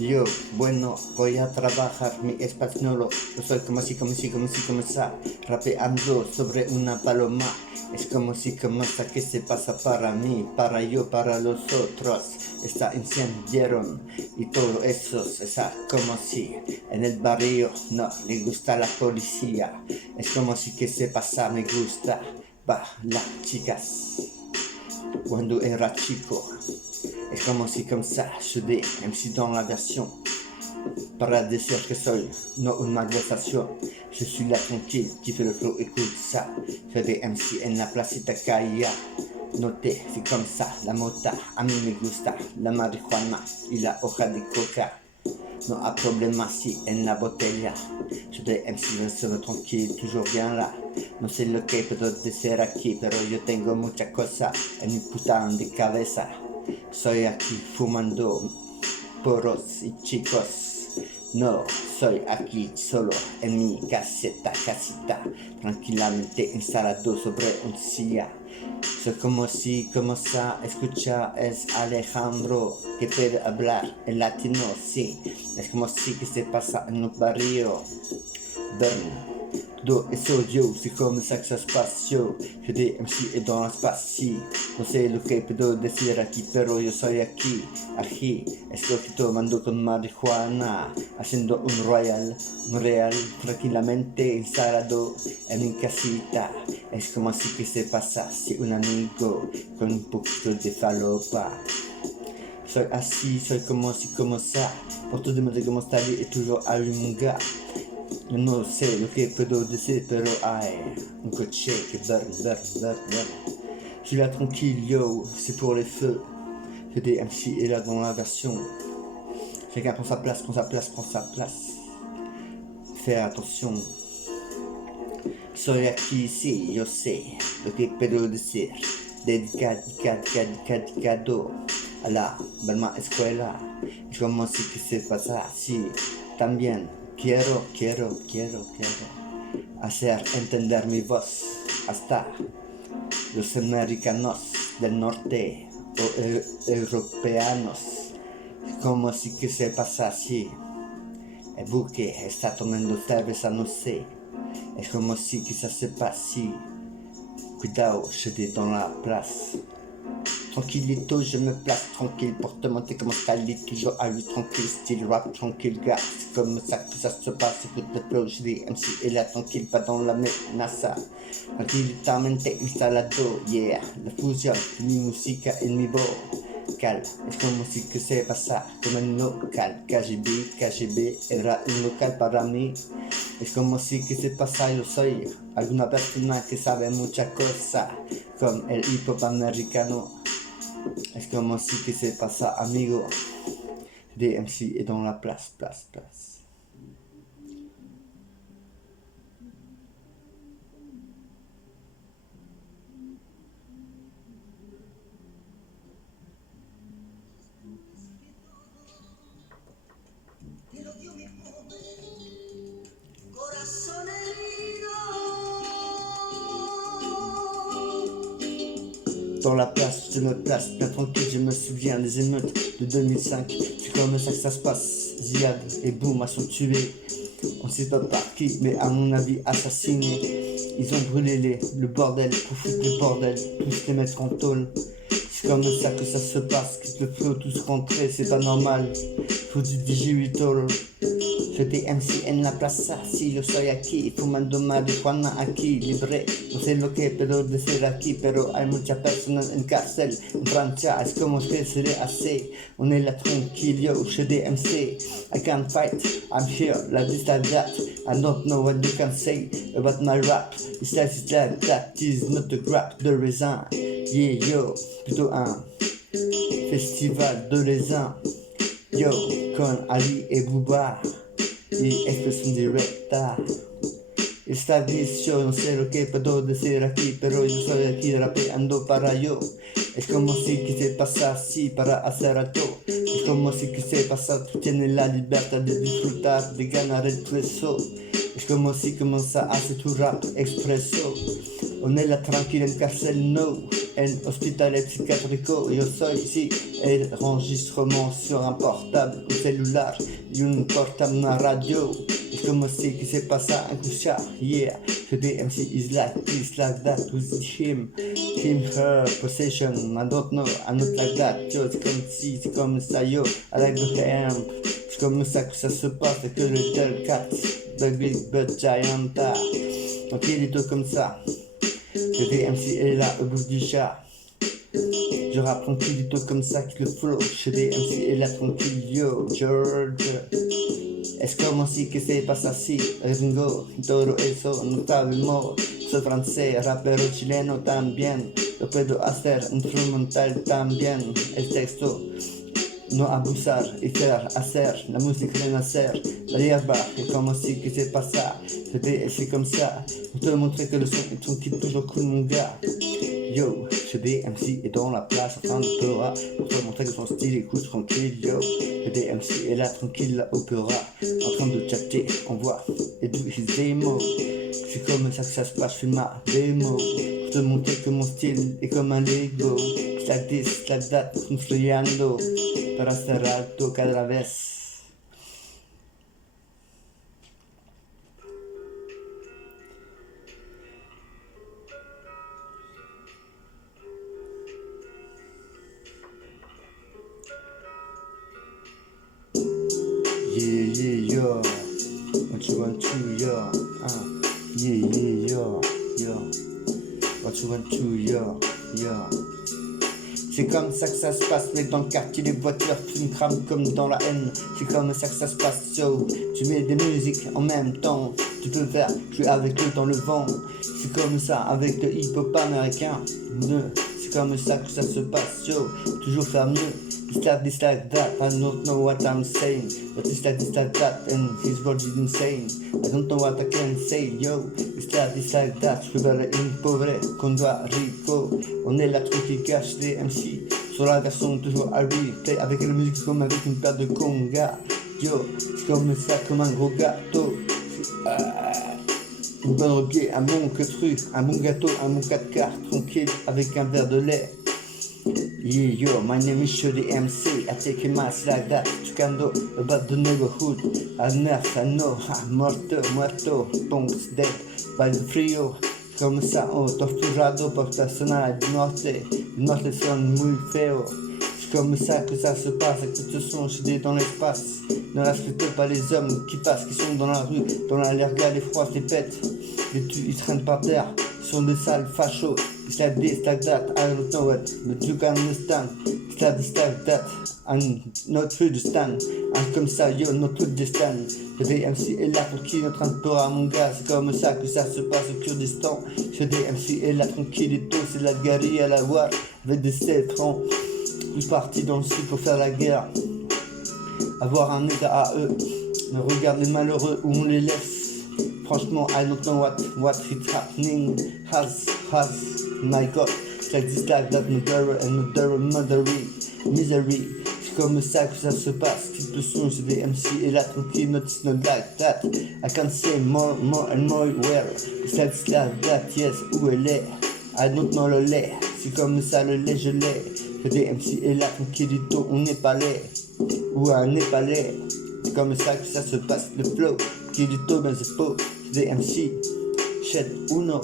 Yo, bueno, voy a trabajar mi español. Yo soy como si, como esa, rapeando sobre una paloma. Es como si, como esa que se pasa para mí, para yo, para los otros. Está encendieron y todo eso, esa como si en el barrio no le gusta la policía. Es como si que se pasa, me gusta, va, las chicas. Cuando era chico. Es como si comme ça, je dis, MC dans la version. Para decir que soy, no una conversación. Je suis là tranquille, qui fait le flow, écoute ça. Je dis MC en la placita calle. Noté, c'est comme ça, la mota, a mí me gusta. La marihuana y la hoja de coca. No hay problema si en la botella. Je dis MC solo tranquille, toujours bien là. No sé lo que puedo decir aquí, pero yo tengo mucha cosa en mi puta de cabeza. Soy aquí fumando poros y chicos. No, soy aquí solo en mi casita, tranquilamente instalado sobre un silla. Soy como si, como sa, escucha, es Alejandro que puede hablar en latino, sí. Es como si que se pasa en un barrio. Burn. Todo eso yo, c'est comme ça que ça se passe yo. Je dis MC et dans l'espace, si. No sé lo que puedo decir aquí, pero yo soy aquí. Estoy tomando con marihuana, haciendo un real, tranquilamente instalado en mi casita. Es como si que se pasa, si un amigo con un poquito de falopa. Soy así, soy como si, como ça. Pour te demander comment ta vie est toujours à mon gars. No sé lo que puedo decir, pero hay un coche que burn. Je suis là tranquille, yo, c'est pour les feux. Je dis MC est là dans la version. Chacun prend sa place, prend sa place. Fais attention. Soy aquí, sí, yo sé lo que puedo decir. Dedicado a la Balma Escuela. Es como si que se pasa así, también. Quiero hacer entender mi voz hasta los americanos del norte o europeanos. Como si que se pasa así. El buque está tomando cerveza, no sé. Es como si quizás se pasa así. Cuidado, je dis dans la place. Tranquillito, je me place tranquille pour te monter comme Scali, toujours à lui tranquille, style rap tranquille, gars, c'est comme ça que ça se passe, écoute le flow, je dis MC est là tranquille, pas dans la menaza, tranquillitamente instalado, yeah, la fusión, mi música en mi vocal, es como si que se pasa, como en local, KGB era un local para mí, es como si que se pasa, yo soy alguna persona que sabe mucha cosa, como el hip hop americano. Es como si que se pasa, amigo. DMC est dans la place. Dans la place, je me place bien tranquille, je me souviens des émeutes de 2005. C'est comme ça que ça se passe, Ziad et Bouma sont tués. On sait pas par qui, mais à mon avis assassinés. Ils ont brûlé le bordel pour foutre le bordel, tous les mettre en tôle. C'est comme ça que ça se passe, quitte le flow, tous rentrer, c'est pas normal. Faut du digital. Je dis MC en la plaza, si yo soy aquí, fumando marihuana aquí, libre. No sé lo que puedo decir aquí, pero hay muchas personas en cárcel. En Francia es como que se le hace. On est là tranquille, yo, je dis MC. I can't fight, I'm here, like this, like that. I don't know what you can say about my rap. It's like that is not a rap de raisin. Yeah, yo, plutôt un festival de raisin. Yo, con Ali et Booba. Y expresión directa. Esta visión, no sé lo que puedo decir aquí, pero yo soy aquí rapeando para yo. Es como si que se pasa así para hacer alto. Es como si que se pasa, tú tienes la libertad de disfrutar, de ganar el peso. Es como si comienza a hacer tu rap expreso. On est là tranquille en cárcel, no, en hospital psiquiátrico. Yo soy, sí, el enregistrement sur un portable, un celular y un portable, una radio. Es como si que se pasa a escuchar, yeah. Today MC is like this, like that, with him, her, possession. I don't know, I'm not like that, yo. C'est comme ça, yo. I like the hemp. C'est comme ça que ça se passe, que le Little Cat, the Big Bad Giant. Donc il est tout comme ça. Le DMC est là au bout du chat. Je rappe tranquillito comme ça que le flow. Chez DMC est là tranquille, yo, George. Es como si que se pasa así, Ringo, todo eso no sabemos. Soy francés, rapero chileno también. Lo puedo hacer instrumental también. El texto, no abusar y hacer la música renacer. La hierba es como si que se pasa, c'est comme ça. Pour te montrer que le son est tranquille, toujours cool mon gars. Yo, ce DMC est dans la place en train de pleurer. Pour te montrer que son style est cool, tranquille, yo. Le DMC est là tranquille, là opéra. En train de chatter, on voit et do his démo. C'est comme ça que ça se passe, je fais ma démo. Pour te montrer que mon style est comme un Lego. It's like this, like that, construyendo. Para ser alto cada vez. Yeah, yo. What you want to, yo. Yeah, yo. What you want to, yo. C'est comme ça que ça se passe, mais dans le quartier les voitures fument crament comme dans la haine. C'est comme ça que ça se passe, yo. Tu mets des musiques en même temps. Tu peux faire jouer avec eux dans le vent. C'est comme ça avec le hip-hop américain. C'est comme ça que ça se passe, yo. Toujours faire mieux. It's like that, I don't know what I'm saying. But it's like that, and his words is insane. I don't know what I can say, yo. It's like that, je peux parler une pauvre, qu'on doit rico. On est là, truc qui cache les MC. Sur la version toujours à replay, avec la musique comme avec une paire de congas. Yo, c'est comme ça, comme un gros gâteau. Une bonne repied, un bon que truc, un bon gâteau, un bon 4 quarts, tranquille, avec un verre de lait. Yeah, yo, my name is Shody MC. I take a mass like that. Chukando about the neighborhood. I know, muerto, punks dead by the frío. Como ça, torturado por personas del norte son muy feo. C'est comme ça que ça se passe, que ce sont jetés dans l'espace. Ne respecte pas les hommes qui passent, qui sont dans la rue, dans l'air gars, les froids, les pètes. Les tues, ils traînent par terre, ils sont des sales fachos. It's like this, like that, I don't know it, but you can understand. It's like this, like that, I'm not free to stand. I'm comme ça, yo, not to the stand. Le DMC est là tranquille, en train de pleurer à mon gars. C'est comme ça que ça se passe au Kurdistan. Le DMC est là tranquillito, c'est l'Algérie à la voile. Avec des 7 ans, tous partis dans le sud pour faire la guerre. Avoir un état à eux, mais regarde les malheureux où on les laisse. Franchement, I don't know what is happening. Has, my God, it's like this, like that, another misery. C'est comme ça que ça se passe. Type de son, c'est des MC et là tranquille, not it's not like that. I can say more and more where. It's like this, like that, yes, où elle est. I don't know le lait. C'est comme ça le lait, je l'ai. Le DMC est là tranquillito, on n'est pas laid. Ou un népalais. C'est comme ça que ça se passe, le flow. Tranquillito, ben c'est faux. DMC, Shed uno,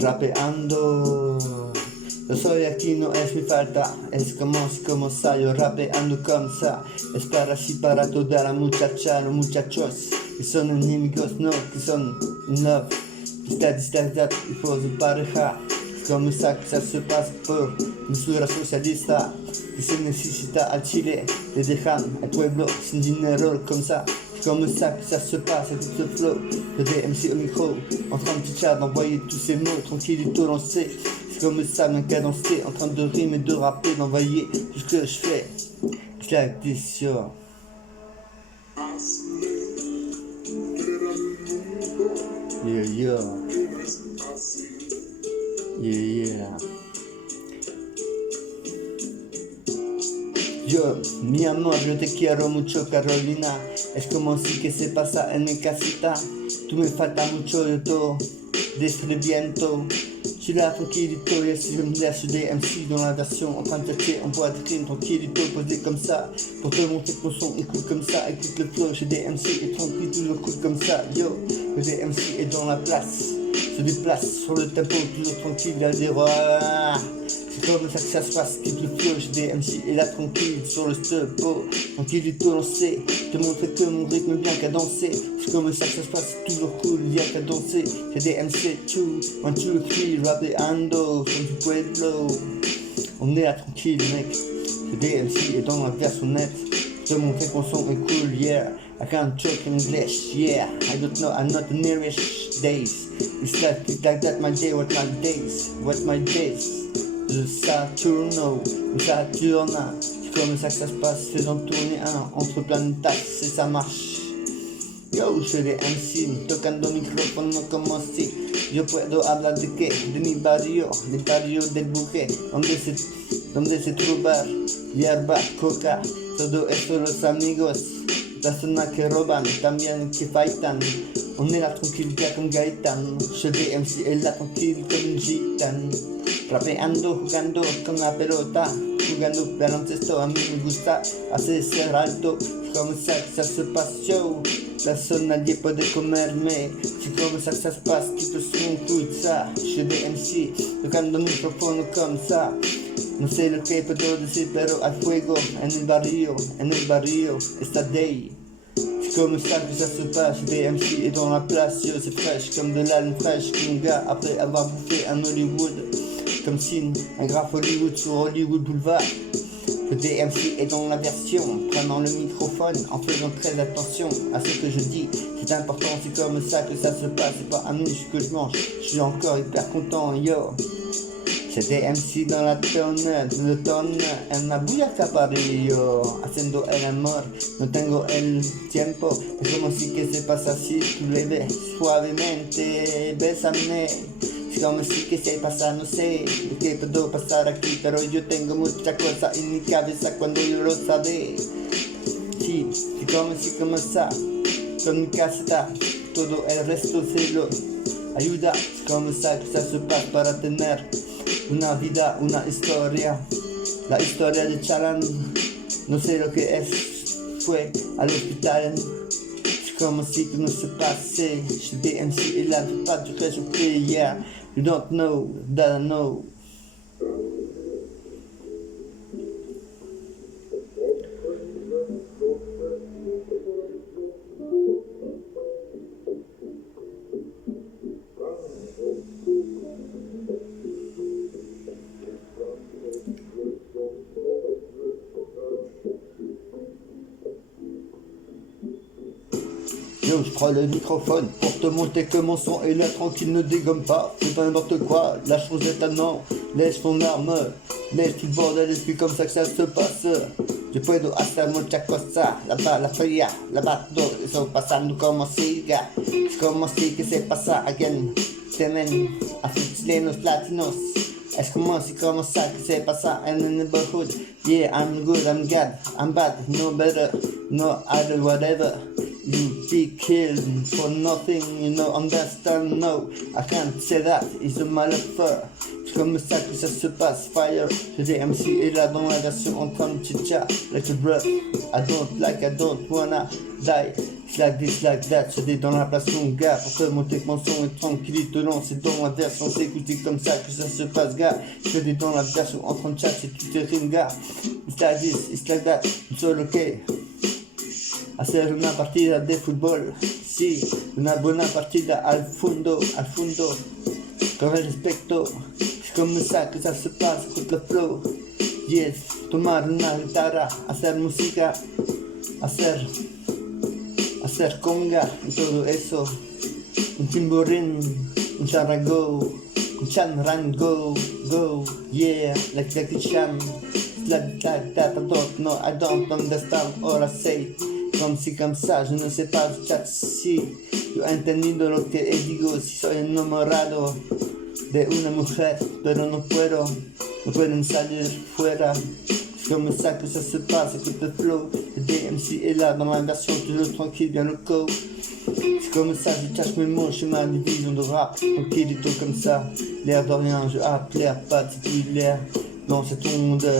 rapeando. Yo soy aquí, no es mi falta. Es como ça, yo rapeando comme ça. Es para así para toda la muchacha, los muchachos que son enemigos, no, que son in love. Like that, il faut se pareja. Es comme ça que ça se passe por mesura socialista. Que se necesita al Chile, le dejan al pueblo sin dinero comme ça. C'est comme ça que ça se passe avec ce flow. Le DMC au micro, en train de teacher, d'envoyer tous ces mots tranquillito lancés. C'est comme ça, bien cadencé, en train de rimer, de rapper, d'envoyer tout ce que je fais. It's like this, yo. Yeah. Yo, mi amor, yo te quiero mucho, Carolina. Es como si que se pasa en mi casita. Tú me falta mucho de todo. viento. Je suis là tranquillito, et si je me laisse des MC dans la version en train de tâter en boîte de rime, tranquillito, posé comme ça. Pour te montrer que mon son est cool comme ça, écoute le flow, j'ai des MC et tranquille, toujours cool comme ça. Yo, le DMC est dans la place, se déplace sur le tempo, toujours tranquille, il a des rois. C'est comme ça que ça se passe, quitte le flow, j'ai des MC et là tranquille sur le stop, tranquillito lancé, te montrer que mon rythme est bien cadencé. C'est comme ça que ça se passe, c'est toujours cool, il y a qu'à danser. J'ai des MC, 2, 1, 2, 3, rapeando, comme du pueblo. On est là tranquille mec, j'ai des MC et dans la version nette, te montrer que mon son est cool, yeah. I can't talk English, yeah. I don't know, I'm not the nearest days. It's like that, my day, what my days, what my days. Le Saturno, le Saturna, c'est comme ça que ça se passe, saison tournée 1, entre planetas, et ça marche. Yo, soy de MC, tocando micrófono como si yo puedo hablar de qué, de mi barrio del Buje, donde se trubar, hierba, coca, todo esto los amigos, personas que roban, también que fightan. On est là tranquille, bien comme Gaëtan. Je vais MC est là tranquille comme une gitane. Rapeando, jugando con la pelota, jugando baloncesto, a mí me gusta hacer ser alto. C'est comme ça que ça se passe, yo. Personne nadie puede comerme. C'est comme ça que ça se passe, quitte son coup de ça. Je vais MC, tocando micrófono comme ça. No sé lo que puedo decir, pero al fuego en el barrio, esta day. C'est comme ça que ça se passe, des MC est dans la place, yo, c'est fraîche comme de l'âne fraîche, mon gars, après avoir bouffé un Hollywood, comme signe, un graphe Hollywood sur Hollywood Boulevard. Le DMC est dans la version, prenant le microphone, en faisant très attention à ce que je dis, c'est important, c'est comme ça que ça se passe, c'est pas un minute que je mange, je suis encore hyper content, yo. C'est DMC dans la tonne, en la bulla caparillo, haciendo el amor, no tengo el tiempo, es como si que se pasa así, tu bebé, suavemente, bésame, es como si que se pasa, no sé, lo que puedo pasar aquí, pero yo tengo mucha cosa en mi cabeza cuando yo lo sabe, sí, es como ça, con mi caseta, todo el resto se lo ayuda, es como ça que ça se passe para tener una vida, una historia, la historia de Charan, no sé lo que es, fue al hospital, es como si que no se pase, je DMC et la vie pas du réchauffé, yeah, you don't know, that I know. Yo, je prends le microphone pour te montrer que mon son est là tranquille, ne dégomme pas, fais pas n'importe quoi, la chose est à non, laisse ton arme, laisse tout le bordel, et c'est comme ça que ça se passe. Yo puedo hacer muchas cosas, la bala fría, la bato, eso pasando como siga, es como si que se pasa again, tienen a sus chilenos latinos. Es como si como ça que se pasa en the neighborhood. Yeah, I'm good, I'm bad, I'm bad, no better, no other whatever. You be killed for nothing, you know, understand, no, I can't say that, it's a malafeur. C'est comme ça que ça se passe, fire. Le DMC est là dans la version en train de chicha, like a breath, I don't wanna die. It's like this, like that, je dis dans la place mon gars, pour te montrer que mon son est tranquillito, non, c'est dans la version, c'est écouté comme ça que ça se passe, gars. Je dis dans la version en train de chat, c'est tout est rime, gars. It's like this, it's like that, it's all okay. Hacer una partida de fútbol, sí, una buena partida al fondo, con el respeto, es como ça que ça se passe, écoute le flow, yes, tomar una guitarra, hacer música, hacer conga y todo eso, un timborín, un charrango, go, yeah, like Jackie Chan, like that, I don't understand all I say. Comme ça, je no sé pas chat si yo he entendido lo que digo, si soy enamorado de una mujer, pero no pueden salir fuera, C'est comme ça que ça se passe, écoute le flow. Le DMC est là dans la version toujours tranquille, bien le co. C'est comme ça, je tâche mes mots, je ma division de rap. Tranquille et tout comme ça, l'air de rien, je happe l'air particulière. Dans cette onde,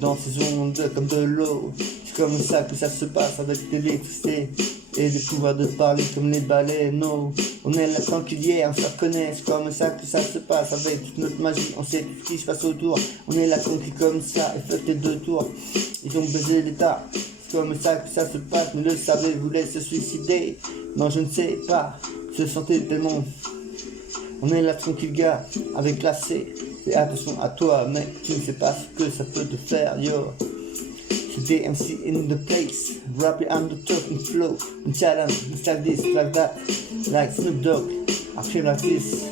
dans ces ondes comme de l'eau. C'est comme ça que ça se passe avec l'électricité. Et le pouvoir de parler comme les baleines, no. On est là tranquillière, on se reconnaît, c'est comme ça que ça se passe avec toute notre magie, on sait tout ce qui se passe autour. On est là tranquille comme ça, et faites les 2 tours. Ils ont baisé l'état, c'est comme ça que ça se passe, mais le savez-vous laisse se suicider? Non, je ne sais pas, se sentait tellement. On est là tranquille gars, avec la C. Fais attention à toi, mec, tu ne sais pas ce que ça peut te faire, yo. DMC in the place, rapping on the talking flow, challenge, it's like this, like that, like Snoop Dogg, I feel like this,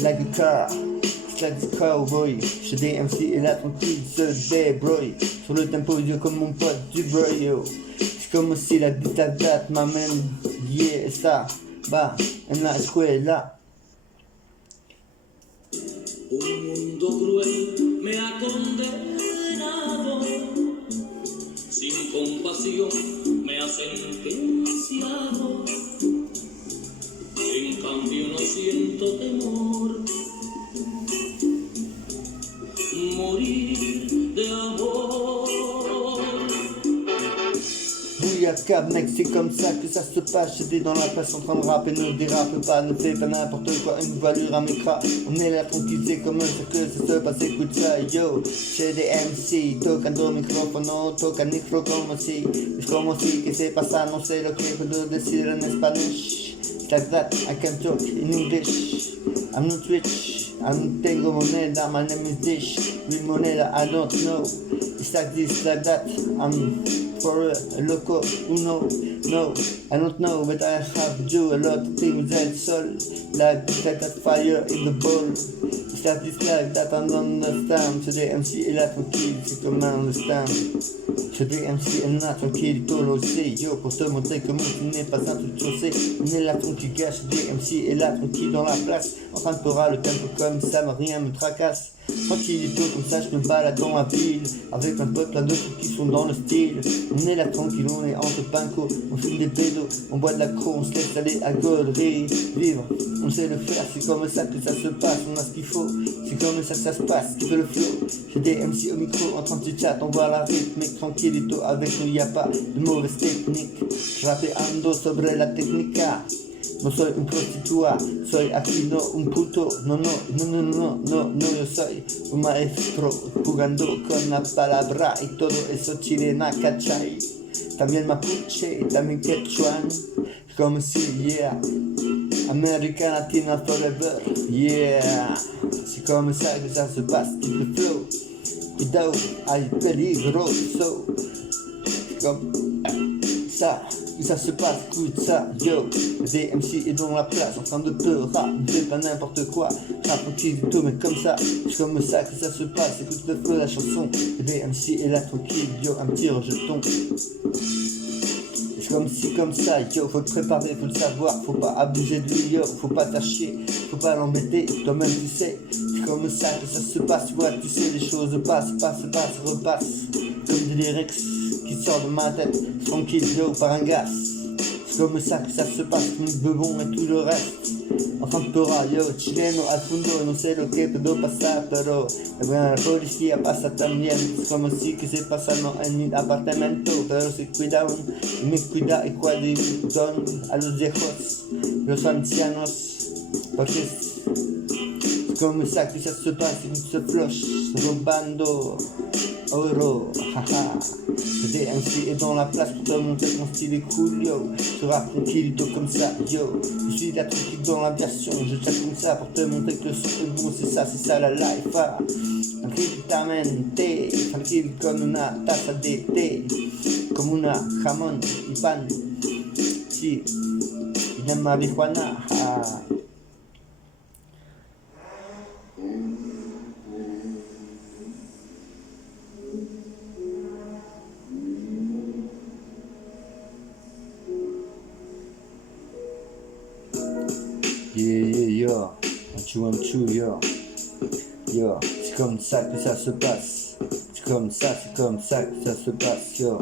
like a car, it's like this cowboy, chez DMC et là tranquille se débrouille, sur le tempo yo comme mon pote du broyo, c'est comme si la date m'amène, yeah, ça, va, en la escuela. Un mundo cruel me ha condenado, sin compasión me ha sentenciado, en cambio no siento temor, morir de amor. Bouyaka mec, c'est comme ça que ça se passe. J'étais dans la place en train de rapper, ne dérape pas, ne fais pas n'importe quoi, une voilure à m'écras. On est là tranquille, c'est comme ça que ça se passe, écoute ça, yo. Chez des MC, tocando micrófono, tocan micro como si. Es como si, que se pasa, no sé lo que puedo decir en Spanish. It's like that, I can talk in English. I'm not rich, I don't tengo moneda, my name is Dish. With moneda, I don't know. It's like this, like that, I'm for a loco, no, I don't know, but I have to do a lot of things that soul, like that fire in the bowl. It's like this, like that, I don't understand. So the MC est là tranquille, c'est comme un understand. So the MC est là tranquille, tout le sait, yo, pour te montrer comment tu n'es pas un truc chaussé. On est là tranquille, gars, so the MC est là tranquille dans la place, en train de pora le tempo comme ça, mais rien me tracasse. Tranquillito comme ça, je me balade dans la ville avec un pote, plein de trucs qui sont dans le style. On est là tranquille, on est entre pinko, on fume des pédos, on boit de la croix, on se laisse aller à Gaudry. Vivre, on sait le faire, c'est comme ça que ça se passe, on a ce qu'il faut, c'est comme ça que ça se passe, qui veut le flow. J'ai des MC au micro, en train de chat, on voit la rythmique, tranquillito, avec nous y a pas de mauvaise technique. Rapeando sobre la técnica. No soy un prostituta, soy aquí no un puto, no, yo soy un maestro jugando con la palabra y todo eso chilena, ¿cachai? También mapuche, también quechuan, como si, yeah, America Latina forever, yeah, c'est comme ça que ça se passe, keep the flow, cuidado, hay peligroso, c'est comme ça. Ça se passe, écoute ça, yo. Le DMC est dans la place, en train de te rap, ne fais pas n'importe quoi. Rap tranquille tout, mais comme ça, c'est comme ça que ça se passe. Écoute le flow, la chanson. Le DMC est là tranquille, yo, un petit rejeton. C'est comme ça, yo, faut te préparer, faut le savoir, faut pas abuser de lui, yo, faut pas tâcher, faut pas l'embêter, toi-même tu sais. C'est comme ça que ça se passe, tu vois, tu sais, les choses passent, repassent, comme des lyrics qui sortent de ma tête, tranquille, yo, par un gars. C'est comme ça que ça se passe, nous bebons et tout le reste. En tempora, yo, chileno al fondo, no sé lo que puedo pasar, pero la policía pasa también. Es como si que se pasando en mi apartamento, pero se cuidan, y me cuida y cuidan a los viejos, los ancianos, porque es como ça que ça se passe, ils se floche, robando oro, haha. Le DMC est dans la place pour te montrer mon style est cool, yo. Je rappe tranquillito comme ça, yo. Je suis là tranquille dans l'aviation, je chatte comme ça pour te montrer que le son est bon, c'est ça la life, ah. Tranquillamente, tranquille comme una taza de té, comme una jamón y pan, sí, y la marihuana, ah. Yeah, 1, 2, yo, c'est comme ça que ça se passe, c'est c'est comme ça que ça se passe, yo.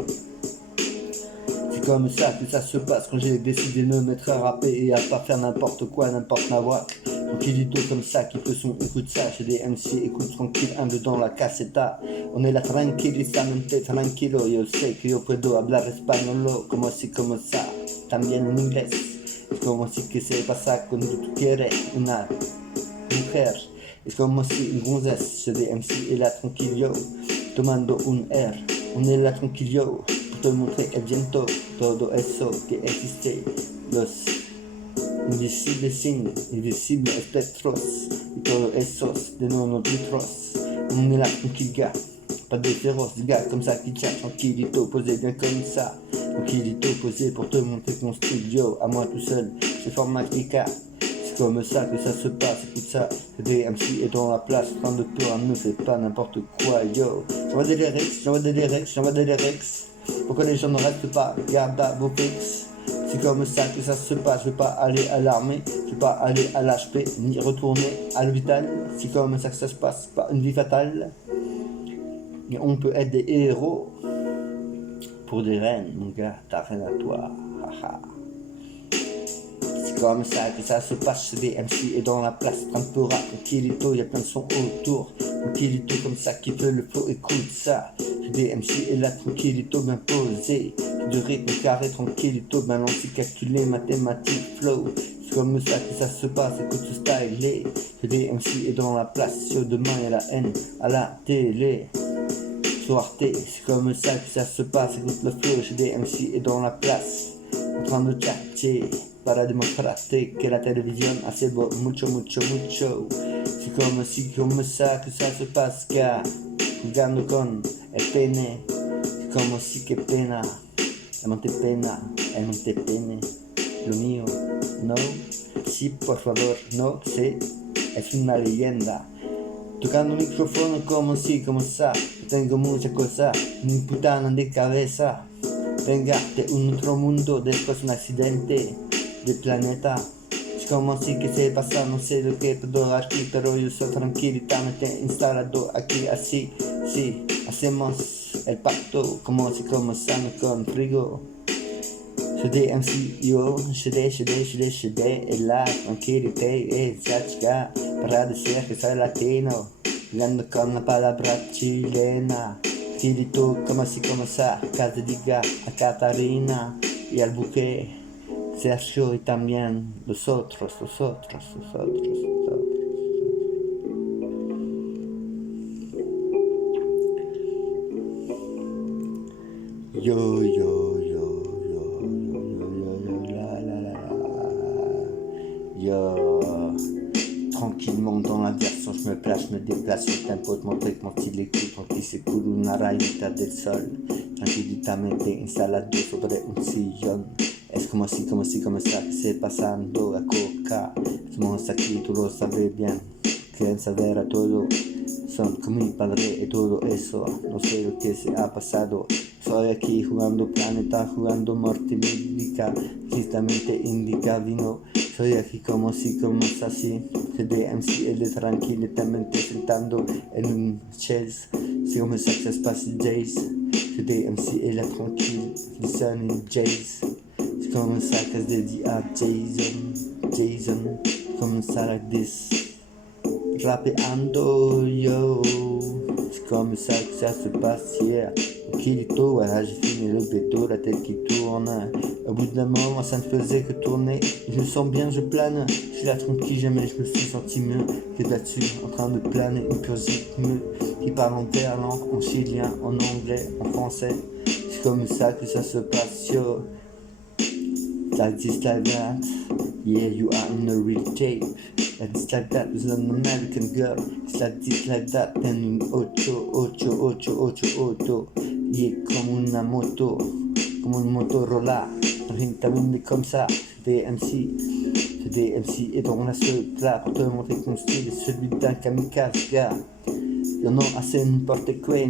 C'est comme ça que ça se passe quand j'ai décidé de me mettre à rapper et à pas faire n'importe quoi, n'importe nawak. Tranquillito comme ça, qui peut son, écoute ça, j'ai des MC, écoute tranquille, humble dans la caseta. On est là tranquilizamente, tranquilo, yo sé que yo puedo hablar español, como si, como ça, también en inglés. Es como si que se pasa cuando tú quieres una mujer. Es como si un gonzesse, j'ai des MC et là tranquillo, tomando un air. On est là tranquillo, pour te montrer el viento, todo eso que existe, los invisibles signos, invisibles espectros, y todos esos de nosotros. On est là tranquille gars, pas de féroce, des gars comme ça qui tient tranquillito, posé bien comme ça. Tranquillito posé pour te montrer mon studio, à moi tout seul, c'est formatica. C'est comme ça que ça se passe, écoute ça, des MC est dans la place, train de peur, ne fais pas n'importe quoi, yo. J'envoie des lyrics, pourquoi les gens ne restent pas, garde à vos fixes. C'est comme ça que ça se passe, je vais pas aller à l'armée, je vais pas aller à l'HP, ni retourner à l'hôpital. C'est comme ça que ça se passe, pas une vie fatale. Mais on peut être des héros pour des reines, mon gars, t'as rien à toi, haha. C'est comme ça que ça se passe, des MC et dans la place, trampera, tranquillito, y'a plein de sons autour. Tranquillito comme ça qui veut le flow, écoute ça. J'ai des MC et là tranquillito bien posé. Du rythme carré, tranquillito, balancé, calculé, mathématiques, flow. C'est comme ça que ça se passe, écoute ce style. J'ai des MC et dans la place, sur demain y'a la haine à la télé. C'est comme ça que ça se passe, écoute le flow, j'ai des MC et dans la place, en train de tchatcher, para demostrarte que la télévision hace mucho. C'est comme ça que ça se passe, car jugando con el pene, c'est comme si que pena, el monte pene, lo mío, no, sí, por favor, no sé, es una leyenda. Tocando micrófono como si, como ça. Tengo muchas cosas, mi putana de cabeza. Venga de un otro mundo, después un accidente de planeta. Es como si que se pasa, no sé lo que puedo aquí, pero yo soy tranquilamente instalado aquí así. Sí, hacemos el pacto como si como sano con frigo. J'ai des MC, yo, j'ai des, et la tranquillité es la chica, para decir que soy latino, hablando con la palabra chilena, tranquilito como así como ça, acá te diga a Catarina y al buque, Sergio y también los otros. Yo, tranquillement dans la version, je me place, je me déplace sur le tempo de mon truc, mon style écoute, tranquille c'est cool, una rayita del sol, tranquilitamente instalado sobre un sillón. Es como ça que se pasando la coca, estamos aquí, tú lo sabes bien, quieren saber a todo, son como mi padre y todo eso, no sé lo que se ha pasado. Soy aquí jugando planeta, jugando muerte bíblica, justamente indica vino. Soy aquí como si, como es así. J'ai des MC et des tranquillamente sentando en un chaise. C'est comme ça que ça se passe, Jays. J'ai des MC et la tranquille, listen in Jays. C'est comme ça que se dédie à Jason. Comme ça like this. Rapeando, yo. C'est comme ça que ça se passe, yeah. Tranquillito, voilà, j'ai fini le béto, la tête qui tourne. Au bout d'un moment, ça ne faisait que tourner. Je me sens bien, je plane. Je suis là tranquille, jamais je me suis senti mieux que là-dessus, en train de planer une pure rythme qui parle en verlan, en chilien, en anglais, en français. C'est comme ça que ça se passe, yo. Like this, like that. Yeah, you are in a real tape. Like this, like that, with an American girl. It's like this, like that, then un ocho. Yeah, comme una moto, comme un Motorola. También comme ça, c'est des MC et dans la seule là pour te montrer que mon style est celui d'un kamikaze, gars. Yo no hace importa quoi,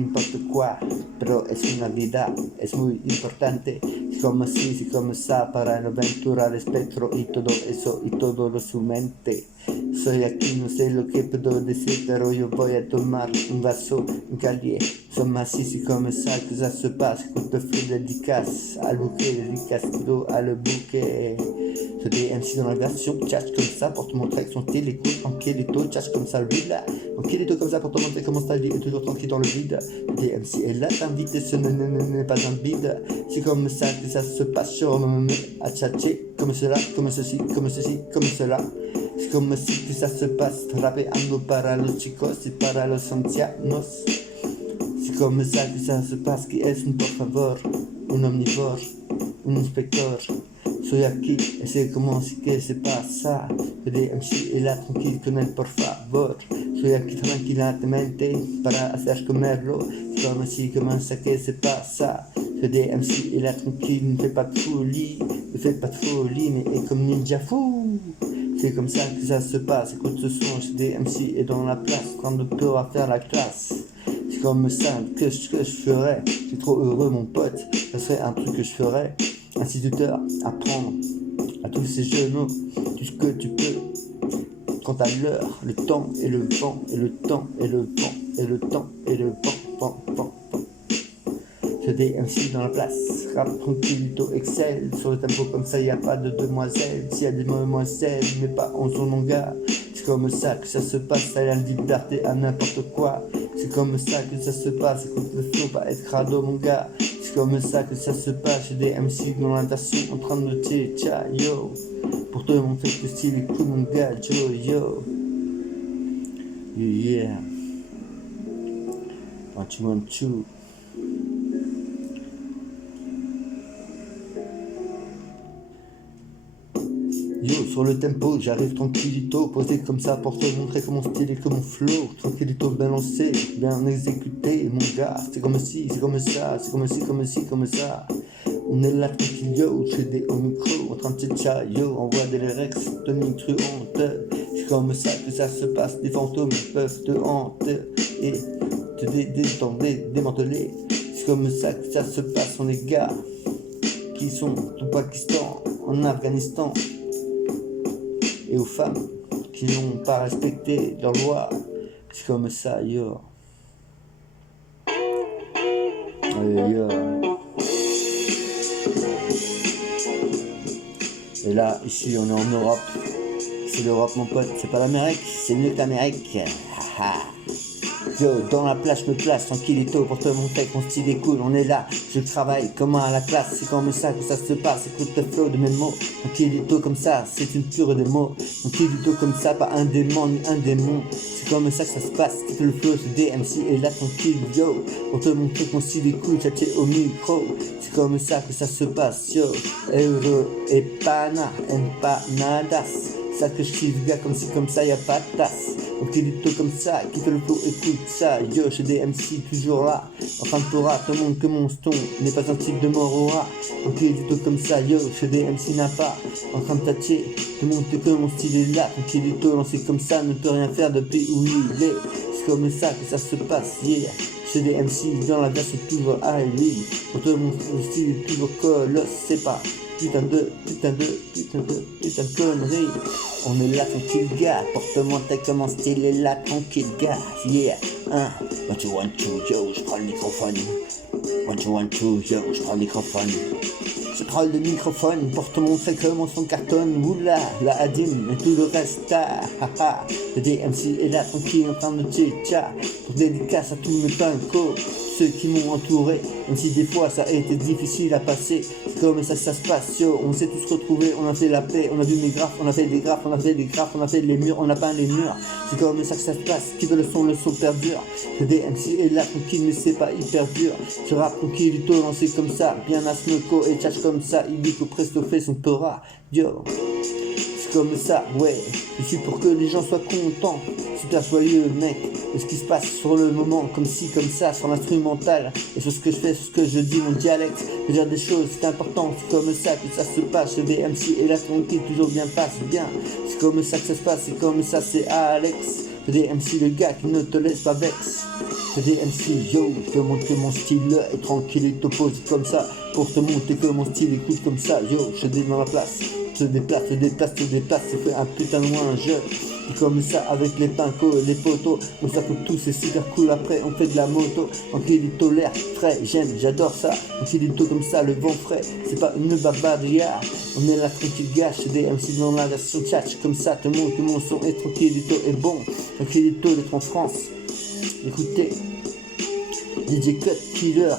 pero es una vida, es muy importante. Es como así, es como ça, para la aventura, el espectro y todo eso, y todo lo su mente. Soy aquí, no sé lo que puedo decir, pero yo voy a tomar un vaso, un caliente. Sommes assis, c'est comme ça que ça se passe. Écoute le flot de dédicace, à le bouquet, dédicace d'eau, à le bouquet. Ce DMC dans la version tchatch comme ça pour te montrer que son style est cool, tranquille et tout, tchatch comme ça, lui là. Tranquille et tout comme ça pour te montrer comment style est toujours tranquille dans le vide. Le DMC est là, t'invite, ce n'est pas un bide. C'est comme ça que ça se passe sur le à tchatcher, comme cela, comme ceci, comme ceci, comme cela. C'est comme si que ça se passe, rapeando para los chicos y para los ancianos. C'est comme ça que ça se passe, qui est un por favor, un omnivore, un inspector. Soy aquí, y sé cómo sí que se pasa. El DMC est là tranquille con el por favor. Soy aquí tranquilamente para hacer comerlo. C'est comme si comment ça que se pasa. Le DMC est là tranquille, ne fait pas de folie, ne fait pas de folie, mais est comme ninja fou. C'est comme ça que ça se passe, écoute ce son, ce DMC est dans la place, train de peur à faire la classe. C'est comme ça que je ferais, je suis trop heureux mon pote, ça serait un truc que je ferais. Instituteur, apprendre à tous ces genoux, tout ce que tu peux. Quant à l'heure, le temps et le vent, et le temps et le vent, et le temps et le vent. Ce DMC dans la place, rap tranquillito, excel. Sur le tempo comme ça, y a pas de demoiselles. S'il y a des demoiselles, mais pas en son mon gars. C'est comme ça que ça se passe, ça y a la liberté à n'importe quoi. C'est comme ça que ça se passe, écoute le flow, pas être crado mon gars. C'est comme ça que ça se passe, j'ai des MC dans l'intention en train de tcha yo. Pour te montrer que le style est cool mon gars, yo. Yeah. 1, 2, 1, 2. Yo, sur le tempo, j'arrive tranquillito, posé comme ça pour te montrer que mon style et que mon flow, tranquillito, bien lancé, bien exécuté, mon gars, c'est comme si, c'est comme ça, c'est comme si, comme ci, comme ça. On est là tranquille, yo, j'ai des au micro, en train de tcha, yo, on voit des lyrics, tonitruantes. C'est comme ça que ça se passe, des fantômes peuvent te hanter et te démanteler. C'est comme ça que ça se passe, on les gars qui sont au Pakistan, en Afghanistan. Et aux femmes qui n'ont pas respecté leurs lois, c'est comme ça, yo. Yo. Et là, ici, on est en Europe. C'est l'Europe, mon pote. C'est pas l'Amérique, c'est mieux que l'Amérique. Yo, dans la place, je me place tranquillito pour te montrer qu'on style est cool, on est là, je travaille comme à la classe, c'est comme ça que ça se passe, écoute le flow de mes mots, tranquillito comme ça, c'est une pure des mots, tranquillito comme ça, pas un démon ni un démon, c'est comme ça que ça se passe, c'est le flow, ce DMC est là tranquille, yo, pour te montrer qu'on style est cool, tchatcher au micro, c'est comme ça que ça se passe, yo, euro et pana, empanadas. Ça que je kiffe gars comme si comme ça y'a pas de tasse. Donc il est comme ça, qui fait le flow, écoute ça. Yo, chez des MC toujours là. Enfin Torah, tout le monde que mon ston n'est pas un type de mort au rat. Donc il est comme ça, yo, chez des MC n'a pas. En train de tâcher, tout le monde que mon style est là. Donc il est lancé comme ça, ne peut rien faire depuis où il est. C'est comme ça que ça se passe, yeah. Chez des MC dans la version toujours highly. Pour te montrer le style est toujours colosse, c'est pas. Putain de conneries. On est là tranquille gars, pour te montrer comment style est là tranquille gars, yeah. 1, 2, 1, 2, yo, je prends le microphone. 1, 2, 1, 2, yo, je prends le microphone. Je prends le microphone pour te montrer comment son cartonne. Oula, la Adim et tout le reste, haha. Le DMC est là tranquille en train de tcha. Pour dédicace à tous mes pincos, ceux qui m'ont entouré. Même si des fois ça a été difficile à passer, c'est comme ça que ça se passe, yo. On s'est tous retrouvés, on a fait la paix, on a vu mes graphes, on a fait des graphes, on a fait des graphes, on a fait les murs, on a peint les murs. C'est comme ça que ça se passe, qui veut le son perdure. Le DMC est là tranquille mais c'est pas hyper dur. Je rappe tranquillito lancé comme ça, bien à Smoko et tchatch comme ça, il dit que presto fait son Torah, yo. C'est comme ça, ouais, je suis pour que les gens soient contents, super joyeux mec, de ce qui se passe sur le moment, comme ci, comme ça, sur l'instrumental, et sur ce que je fais, sur ce que je dis, mon dialecte, je veux dire des choses, c'est important, c'est comme ça que ça se passe, le DMC est là tranquille, toujours bien passe, bien, c'est comme ça que ça se passe, c'est comme ça, c'est Alex, le DMC, le gars qui ne te laisse pas vex. Le DMC, yo, je te montre que mon style est tranquille et te pose comme ça, pour te montrer que mon style écoute comme ça, yo, je dis dans la place. se déplace, c'est fait un putain de loin, je comme ça avec les pincos, les poteaux, on ça coupe tout, c'est super cool, après on fait de la moto, tranquillito, l'air frais, j'adore ça, tranquillito comme ça, le vent frais, c'est pas une barbaria, on est là tranquille gâche, des MC dans la version tchatch, comme ça, tout le monde son est tranquillito est bon, tranquillito d'être en France, écoutez, DJ Cut Killer,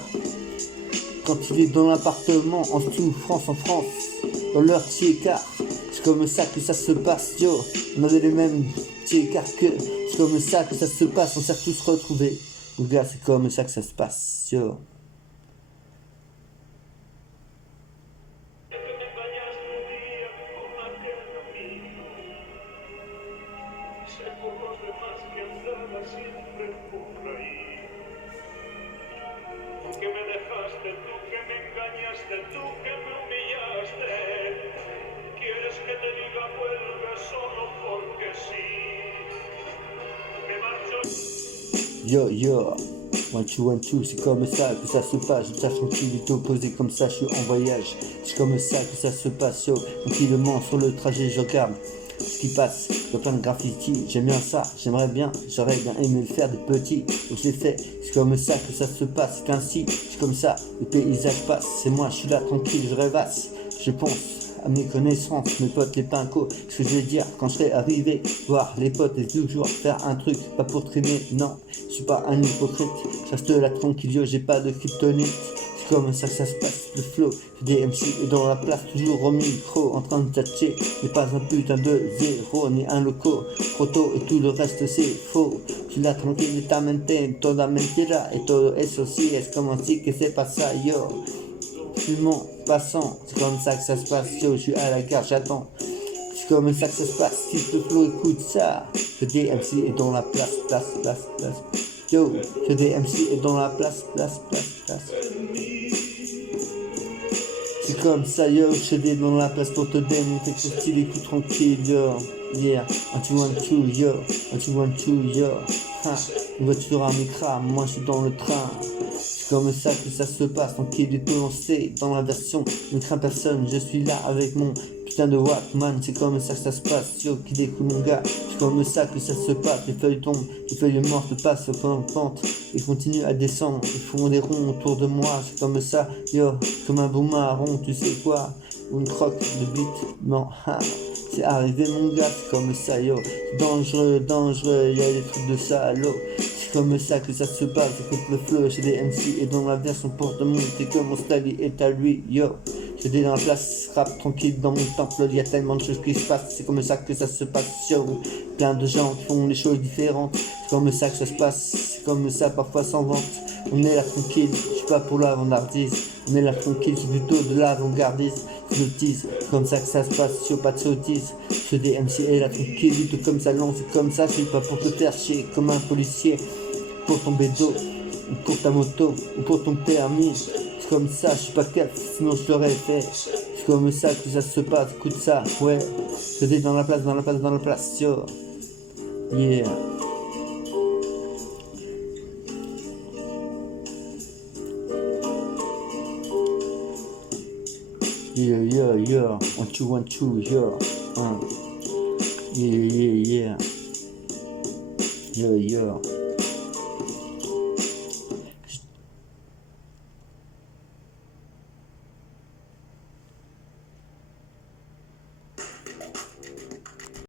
quand il est dans l'appartement, en souffrance en France, dans leur petit écart, c'est comme ça que ça se passe, yo, on avait les mêmes petits écarts que, c'est comme ça que ça se passe, on s'est tous retrouvés, les gars, c'est comme ça que ça se passe, yo. Que me dejaste, tú que me engañaste, tú que me humillaste. ¿Quieres que te diga vuelve solo porque sí? Me marcho. Yo, 1 2 c'est comme ça que ça se passe, je tâche tranquillito posé comme ça, je suis en voyage, c'est comme ça que ça se passe, yo, tranquillement sur le trajet, je regarde ce qui passe, il y a plein de graffiti, j'aime bien ça, j'aimerais bien, j'aurais bien aimé le faire de petit, donc je l'ai fait, c'est comme ça que ça se passe, c'est ainsi, c'est comme ça, le paysage passe, c'est moi, je suis là tranquille, je rêvasse, je pense à mes connaissances, mes potes les pincos, ce que je vais dire quand je serai arrivé, voir les potes et toujours faire un truc, pas pour trimer, non, je suis pas un hypocrite, je reste là tranquille, yo, j'ai pas de kryptonite, c'est comme ça que ça se passe, le flow, des MC dans la place, toujours au micro, en train de tchatcher, n'est pas un putain de zéro, ni un loco, proto et tout le reste c'est faux, je suis là tranquillitamente, toda mentira, et todo eso sí, es como si que c'est pas ça, yo. Fumant, passant, c'est comme ça que ça se passe, yo, je suis à la gare, j'attends. C'est comme ça que ça se passe, si le flow écoute ça. Que des MC est dans la place. Yo, que des MC est dans la place. C'est comme ça, yo, je suis dans la place pour te démontrer que le style écoute tranquille, yo. Yeah, 1 2 yo, 1 2 yo. Ha, une voiture à micra, moi je suis dans le train. C'est comme ça que ça se passe, tranquille et tout lancé dans la version, ne crains personne, je suis là avec mon putain de Walkman, c'est comme ça que ça se passe, yo, qui découle mon gars, c'est comme ça que ça se passe, les feuilles tombent, les feuilles mortes passent en pente, et continuent à descendre, ils font des ronds autour de moi, c'est comme ça, yo, comme un beau marron, tu sais quoi, ou une croque de bite, non, ha. C'est arrivé mon gars, c'est comme ça yo, c'est dangereux, y'a des trucs de salaud, c'est comme ça que ça se passe, écoute le flow, j'ai des MC et dans la version porte-monde, t'es comme mon style est à lui, yo, j'ai des dans la place, rap tranquille dans mon temple, y'a tellement de choses qui se passent, c'est comme ça que ça se passe, yo, plein de gens qui font des choses différentes, c'est comme ça que ça se passe, c'est comme ça parfois sans vente, on est là tranquille, je suis pas pour l'avant-gardise, on est là tranquille, c'est plutôt de l'avant-gardise, sottise, comme ça que ça se passe, sur pas de sottise, je des MC et là tranquille, tout comme ça lance, comme ça, je suis pas pour te faire chier, comme un policier, pour ton bédo, ou pour ta moto, ou pour ton permis, c'est comme ça, je suis pas cap, sinon je l'aurais fait, c'est comme ça que ça se passe, écoute ça, ouais, je dis dans la place, yo, yeah. Yeah, 1 2 yo, yeah.